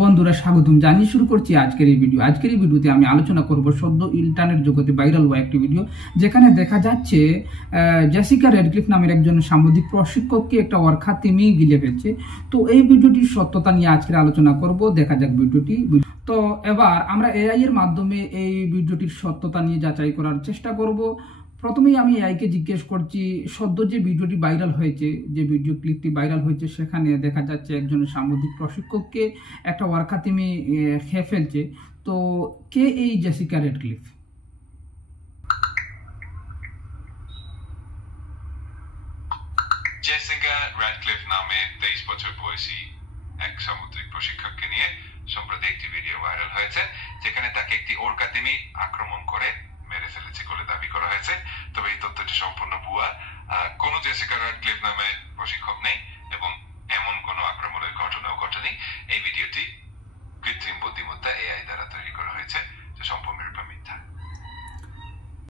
বন্ধুরা স্বাগতম জানিয়ে শুরু করছি আজকের এই ভিডিওতে আমি আলোচনা করব সদ্য ইন্টারনেট জগতে ভাইরাল হওয়া একটি ভিডিও, যেখানে দেখা যাচ্ছে জেসিকা রেডক্লিফ নামের একজন সামুদ্রিক প্রশিক্ষককে একটা অর্খা তিমি গিলে ফেলছে। তো এই ভিডিওটির সত্যতা নিয়ে আজকের আলোচনা করব, দেখা যাক ভিডিওটি। তো এবার আমরা এআই এর মাধ্যমে এই ভিডিওটির সত্যতা নিয়ে যাচাই করার চেষ্টা করব। প্রথমেই আমি এআইকে জিজ্ঞেস করছি, সদ্য যে ভিডিওটি ভাইরাল হয়েছে, যে ভিডিও ক্লিপটি ভাইরাল হয়েছে, সেখানে দেখা যাচ্ছে একজন সামুদ্রিক প্রশিক্ষককে একটা অর্খা তিমি খেয়ে ফেলছে। তো কে এই জেসিকা রেডক্লিফ? জেসিকা র্যাডক্লিফ নামে 23 বছর বয়সী এক সামুদ্রিক প্রশিক্ষককে নিয়ে সম্প্রতি একটি ভিডিও ভাইরাল হয়েছে, যেখানে তাকে একটি ওরকা তিমি আক্রমণ করে মেরে ফেলেছে বলে দাবি করা হয়েছে। তবে এই তথ্যটি সম্পূর্ণ ভুয়া। কোনো জেসিকা র্যাডক্লিফ নামে প্রশিক্ষক নেই এবং এমন কোনো আক্রমণের